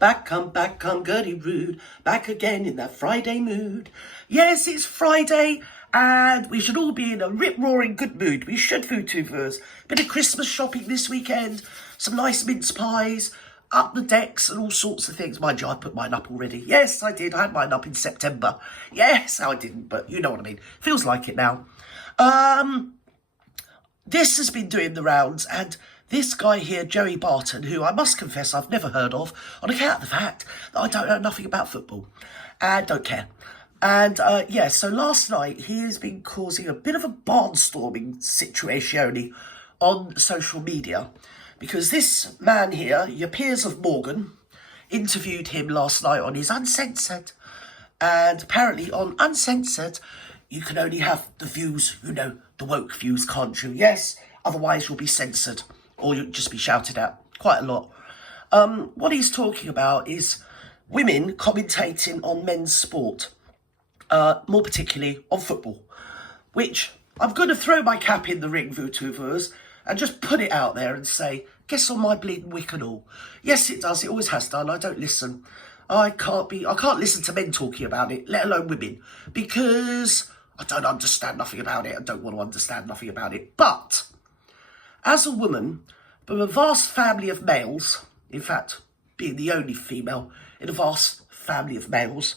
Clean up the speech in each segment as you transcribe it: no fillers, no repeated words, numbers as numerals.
back, come Gertie Rude, back again in that Friday mood. Yes, it's Friday, and we should all be in a rip-roaring good mood. We should, food tubers. Bit of Christmas shopping this weekend, some nice mince pies, up the decks and all sorts of things. Mind you, I put mine up already. Yes, I did. I had mine up in September. Yes, I didn't, but you know what I mean. Feels like it now. This has been doing the rounds, and this guy here, Joey Barton, who I must confess I've never heard of, on account of the fact that I don't know nothing about football and don't care. And so last night he has been causing a bit of a barnstorming situation on social media, because this man here, your Piers of Morgan, interviewed him last night on his Uncensored. And apparently on Uncensored, you can only have the views, the woke views, can't you? Yes, otherwise you'll be censored or you'll just be shouted at quite a lot. What he's talking about is women commentating on men's sport, more particularly on football, which I'm going to throw my cap in the ring, VooTubers, and just put it out there and say, guess on my bleeding wick and all. Yes, it does. It always has done. I don't listen. I can't listen to men talking about it, let alone women, because I don't understand nothing about it. I don't want to understand nothing about it. But as a woman, from a vast family of males, in fact, being the only female in a vast family of males,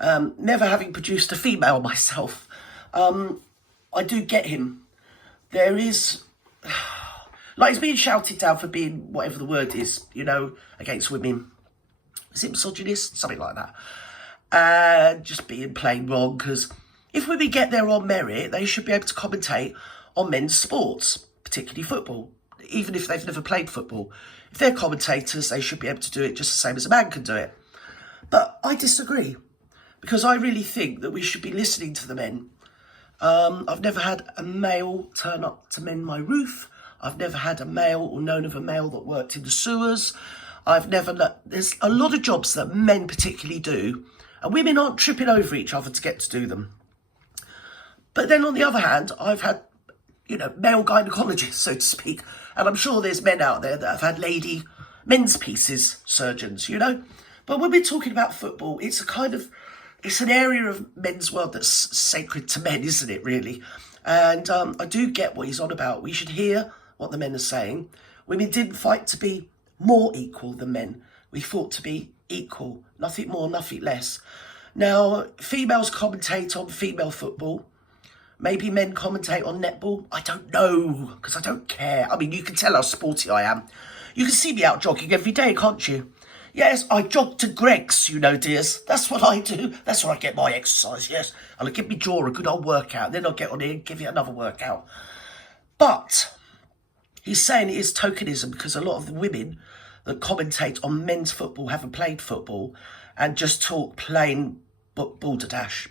never having produced a female myself, I do get him. There is, like, he's being shouted down for being whatever the word is, against women. Is it misogynist? Something like that. And just being plain wrong, because if women get there on merit, they should be able to commentate on men's sports, particularly football, even if they've never played football. If they're commentators, they should be able to do it just the same as a man can do it. But I disagree, because I really think that we should be listening to the men. I've never had a male turn up to mend my roof. I've never had a male or known of a male that worked in the sewers. There's a lot of jobs that men particularly do, and women aren't tripping over each other to get to do them. But then on the other hand, I've had, male gynecologists, so to speak, and I'm sure there's men out there that have had lady men's pieces surgeons, But when we're talking about football, it's an area of men's world that's sacred to men, isn't it, really? And I do get what he's on about. We should hear what the men are saying. Women didn't fight to be more equal than men. We fought to be equal, nothing more, nothing less. Now, females commentate on female football. Maybe men commentate on netball. I don't know, because I don't care. I mean, you can tell how sporty I am. You can see me out jogging every day, can't you? Yes, I jog to Greg's, dears. That's what I do. That's where I get my exercise, yes. I'll give me jaw a good old workout. Then I'll get on here and give you another workout. But he's saying it is tokenism, because a lot of the women that commentate on men's football haven't played football and just talk plain balderdash,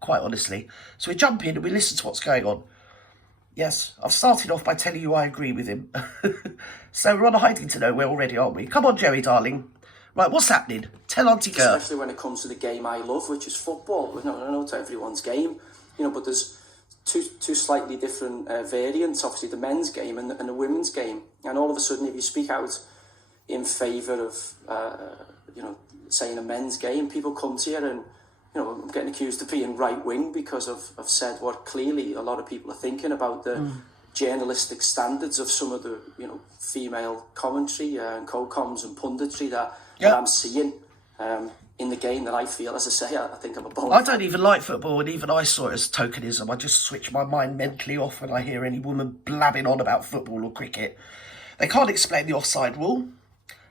quite honestly. So we jump in and we listen to what's going on. Yes, I've started off by telling you I agree with him. So we're on a hiding to nowhere already, aren't we? Come on, Joey, darling. Right, what's happening? Tell Auntie Girl. Especially when it comes to the game I love, which is football. I know it's everyone's game, but there's two slightly different variants. Obviously, the men's game and the women's game. And all of a sudden, if you speak out in favour of, saying a men's game, people come to you and, I'm getting accused of being right-wing because I've said what clearly a lot of people are thinking about the journalistic standards of some of the, female commentary and co-coms and punditry that I'm seeing in the game that I feel, as I say, I think I'm a bona I don't even like football, and even I saw it as tokenism. I just switch my mind mentally off when I hear any woman blabbing on about football or cricket. They can't explain the offside rule.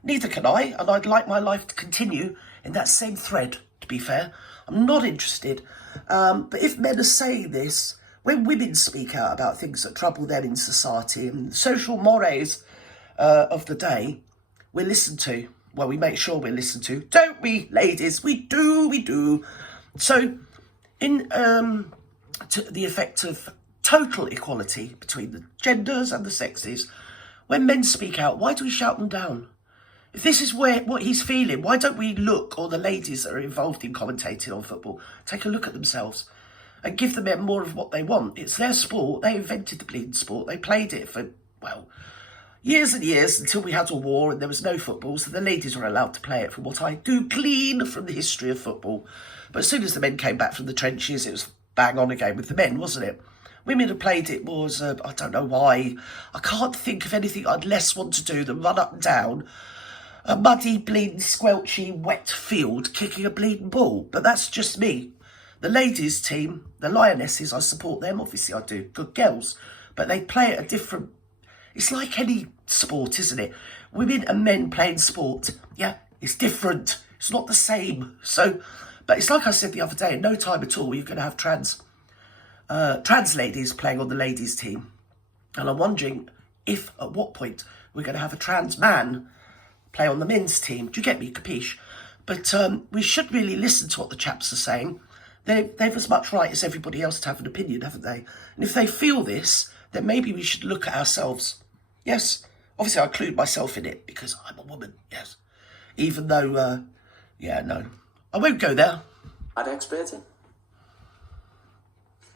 Neither can I, and I'd like my life to continue in that same thread, to be fair. I'm not interested. But if men are saying this, when women speak out about things that trouble them in society and social mores of the day, we're listened to. Well, we make sure we're listened to. Don't we, ladies? We do. So, to the effect of total equality between the genders and the sexes, when men speak out, why do we shout them down? If this is what he's feeling, why don't we look, or the ladies that are involved in commentating on football, take a look at themselves and give the men more of what they want? It's their sport. They invented the bleeding sport. They played it for, years and years until we had a war and there was no football, so the ladies were allowed to play it, from what I do glean from the history of football. But as soon as the men came back from the trenches, it was bang on again with the men, wasn't it? Women have played it more as I don't know why. I can't think of anything I'd less want to do than run up and down a muddy, bleeding, squelchy, wet field kicking a bleeding ball. But that's just me. The ladies' team, the Lionesses, I support them. Obviously I do. Good girls. But they play at a different... It's like any sport, isn't it? Women and men playing sport, yeah, it's different. It's not the same. So, but it's like I said the other day, in no time at all, you're going to have trans ladies playing on the ladies' team. And I'm wondering if, at what point, we're going to have a trans man play on the men's team. Do you get me? Capiche? But we should really listen to what the chaps are saying. They've as much right as everybody else to have an opinion, haven't they? And if they feel this, then maybe we should look at ourselves. Yes, obviously I include myself in it because I'm a woman, yes. Even though, yeah, no. I won't go there. I'd expert it.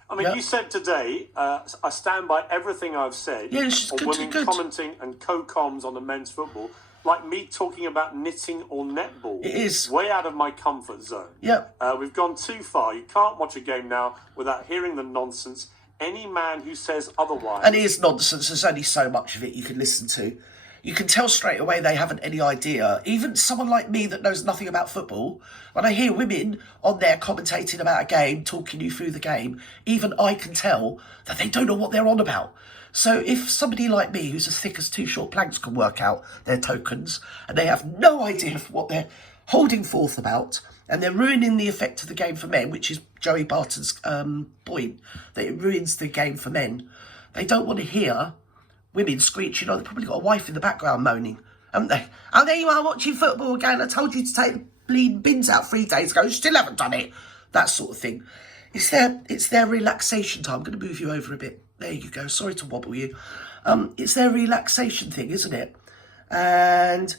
I mean, you said today, I stand by everything I've said on women commenting and co-coms on the men's football, like me talking about knitting or netball. It is. Way out of my comfort zone. Yeah. We've gone too far. You can't watch a game now without hearing the nonsense. Any man who says otherwise... And it is nonsense. There's only so much of it you can listen to. You can tell straight away they haven't any idea. Even someone like me that knows nothing about football, when I hear women on there commentating about a game, talking you through the game, even I can tell that they don't know what they're on about. So if somebody like me, who's as thick as two short planks, can work out their tokens, and they have no idea of what they're holding forth about, and they're ruining the effect of the game for men, which is Joey Barton's point, that it ruins the game for men. They don't want to hear women screeching. They've probably got a wife in the background moaning, haven't they? Oh, there you are watching football again. I told you to take the bleeding bins out 3 days ago. You still haven't done it. That sort of thing. It's their relaxation time. I'm going to move you over a bit. There you go. Sorry to wobble you. It's their relaxation thing, isn't it? And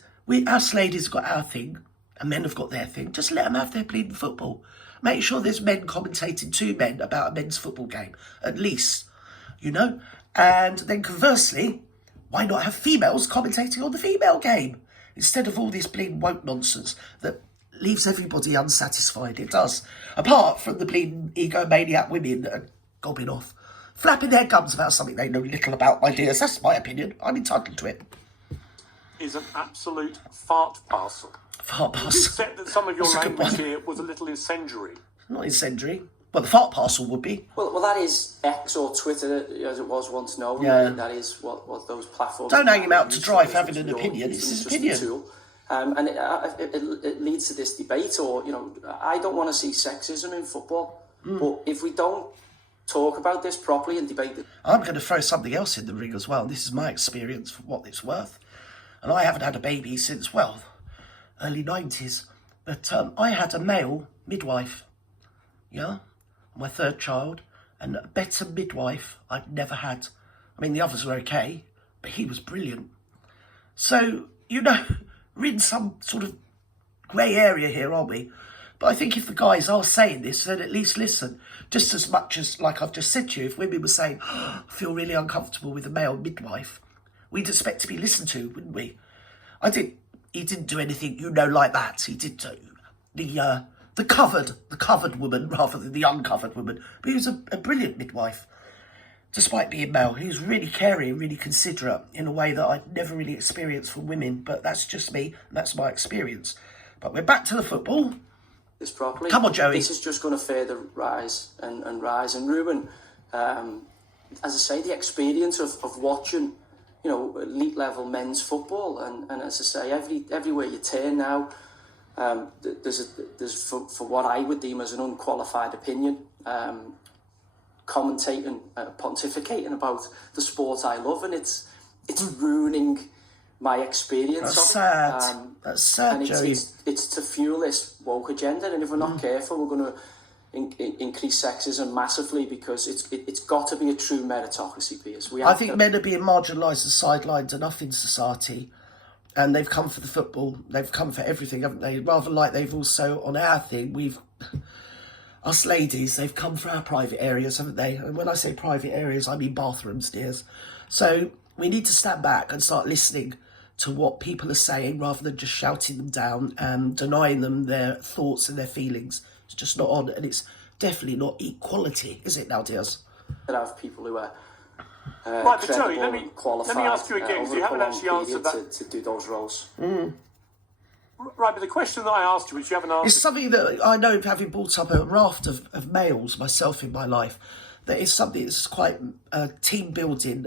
us ladies have got our thing, and men have got their thing. Just let them have their bleeding football. Make sure there's men commentating to men about a men's football game, at least, you know? And then conversely, why not have females commentating on the female game? Instead of all this bleeding woke nonsense that leaves everybody unsatisfied. It does. Apart from the bleeding egomaniac women that are gobbing off, flapping their gums about something they know little about, my dears. That's my opinion. I'm entitled to it. Is an absolute fart parcel. Fart parcel. You said that some of your language here was a little incendiary. Not incendiary. Well, the fart parcel would be. Well, that is X or Twitter, as it was once known. Yeah. That is what those platforms... Don't hang him out to dry for having an opinion. It's his opinion. Tool. And it leads to this debate, or, you know, I don't want to see sexism in football. But if we don't talk about this properly and debate it... I'm going to throw something else in the ring as well. This is my experience for what it's worth. And I haven't had a baby since, well, early 90s. But I had a male midwife. Yeah? My third child. And a better midwife I'd never had. I mean, the others were okay, but he was brilliant. So, you know, we're in some sort of grey area here, aren't we? But I think if the guys are saying this, then at least listen. Just as much as, like I've just said to you, if women were saying, oh, I feel really uncomfortable with a male midwife, we'd expect to be listened to, wouldn't we? He didn't do anything, you know, like that. He did the covered woman rather than the uncovered woman. But he was a brilliant midwife. Despite being male, he was really caring, really considerate in a way that I'd never really experienced from women. But that's just me, and that's my experience. But we're back to the football. This properly. Come on, Joey. This is just going to further rise and rise and ruin, as I say, the experience of watching, you know, elite level men's football. And as I say, everywhere you turn now, there's for what I would deem as an unqualified opinion, commentating, pontificating about the sport I love, and it's ruining my experience. That's sad. That's sad, and Joey. It's to fuel this woke agenda, and if we're not careful, we're going to increase sexism massively, because it's got to be a true meritocracy piece. I think men are being marginalised and sidelined enough in society, and they've come for the football. They've come for everything, haven't they? Rather like they've also, on our thing, us ladies, they've come for our private areas, haven't they? And when I say private areas, I mean bathrooms, dears. So we need to stand back and start listening to what people are saying rather than just shouting them down and denying them their thoughts and their feelings. It's just not on, and it's definitely not equality, is it now, dears? There have people who are right, but Joey, let me ask you again, because you haven't actually answered that. To do those roles. Right, but the question that I asked you, which you haven't answered... It's something that I know, having brought up a raft of males myself in my life, that is something that's quite team building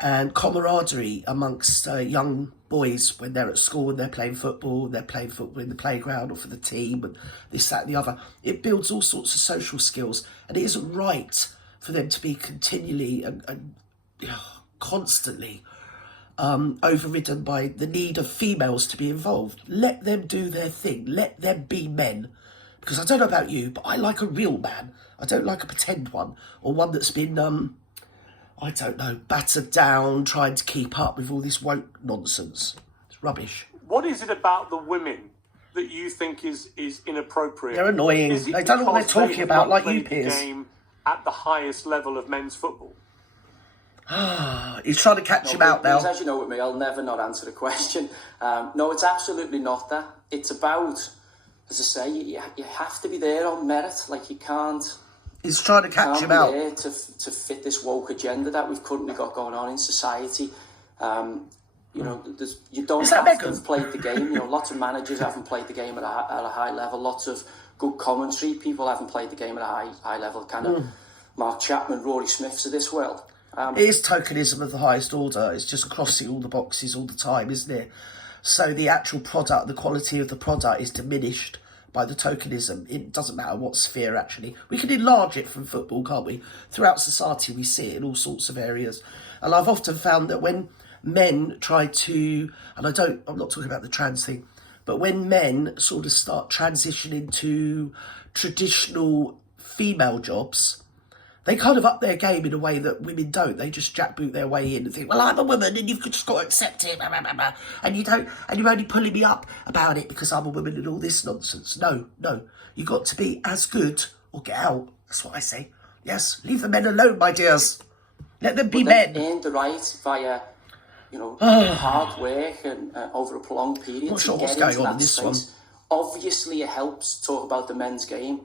and camaraderie amongst young boys when they're at school and they're playing football in the playground or for the team and this, that and the other. It builds all sorts of social skills, and it isn't right for them to be continually and constantly overridden by the need of females to be involved. Let them do their thing. Let them be men. Because I don't know about you, but I like a real man. I don't like a pretend one, or one that's been, I don't know, battered down, trying to keep up with all this woke nonsense. It's rubbish. What is it about the women that you think is inappropriate? They're annoying. They don't know what they're talking about, like you, Piers. Game at the highest level of men's football. He's trying to catch him out now. As you know with me, I'll never not answer the question. No, it's absolutely not that. It's about, as I say, you have to be there on merit. Like, you can't... He's trying to catch him out. There to fit this woke agenda that we've currently got going on in society. You know, you don't have to have played the game. You know, lots of managers haven't played the game at a high level. Lots of good commentary people haven't played the game at a high level. Kind of Mark Chapman, Rory Smiths of this world. It is tokenism of the highest order. It's just crossing all the boxes all the time, isn't it? So the actual product, the quality of the product is diminished by the tokenism. It doesn't matter what sphere, actually. We can enlarge it from football, can't we? Throughout society, we see it in all sorts of areas. And I've often found that when men try to, and I'm not talking about the trans thing, but when men sort of start transitioning to traditional female jobs, they kind of up their game in a way that women don't. They just jackboot their way in and think, well, I'm a woman and you've just got to accept it, blah, blah, blah, blah. And you're only pulling me up about it because I'm a woman and all this nonsense. No. You've got to be as good or get out. That's what I say. Yes, leave the men alone, my dears. Let them be men. Earn the right via, hard work and over a prolonged period. Not sure what's going on in this one. Obviously, it helps to talk about the men's game.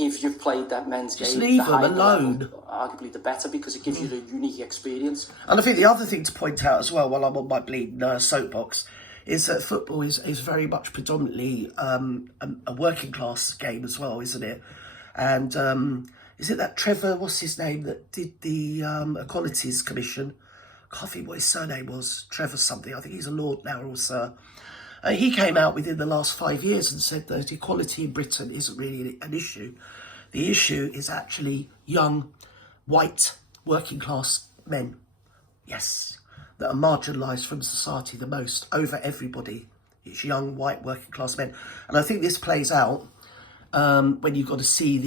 If you've played that men's game, just leave them alone. Level, arguably the better, because it gives you the unique experience. And I think the other thing to point out as well, while I'm on my bleeding soapbox, is that football is very much predominantly a working class game as well, isn't it? And is it that Trevor, what's his name, that did the Equalities Commission? I can't think what his surname was. Trevor something. I think he's a lord now or sir. He came out within the last 5 years and said that equality in Britain isn't really an issue. The issue is actually young, white, working class men, yes, that are marginalised from society the most over everybody. It's young, white, working class men. And I think this plays out when you've got to see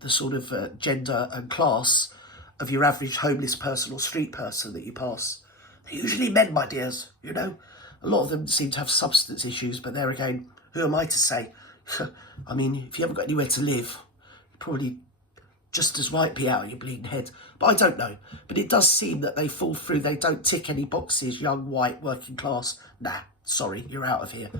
the sort of gender and class of your average homeless person or street person that you pass. They're usually men, my dears, you know. A lot of them seem to have substance issues, but there again, who am I to say? I mean, if you haven't got anywhere to live, you're probably just as right be out of your bleeding head. But I don't know. But it does seem that they fall through. They don't tick any boxes, young, white, working class. Nah, sorry, you're out of here.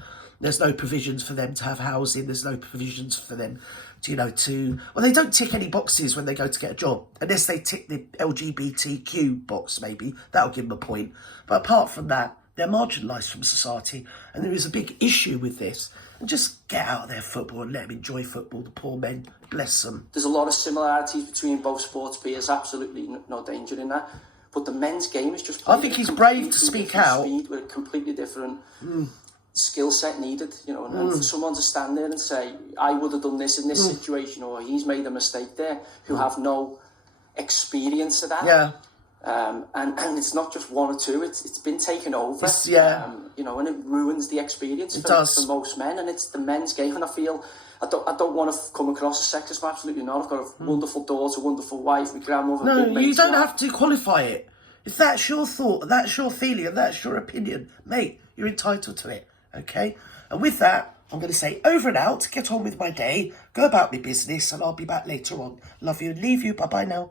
There's no provisions for them to have housing. There's no provisions for them to, well, they don't tick any boxes when they go to get a job. Unless they tick the LGBTQ box, maybe. That'll give them a point. But apart from that, they're marginalised from society, and there is a big issue with this. And just get out of their football and let them enjoy football, the poor men, bless them. There's a lot of similarities between both sports. There's absolutely no danger in that. But the men's game is just... I think he's brave to speak out. Speed with a completely different skill set needed, and for someone to stand there and say, I would have done this in this situation, or he's made a mistake there, who have no experience of that. Yeah. And it's not just one or two, it's been taken over, and it ruins the experience for most men, and it's the men's game. And I feel, I don't want to come across as sexist, absolutely not. I've got a wonderful daughter, wonderful wife, my grandmother. No, you don't have to qualify it. If that's your thought, that's your feeling, and that's your opinion, mate, you're entitled to it, okay? And with that, I'm going to say over and out, get on with my day, go about my business, and I'll be back later on. Love you and leave you. Bye-bye now.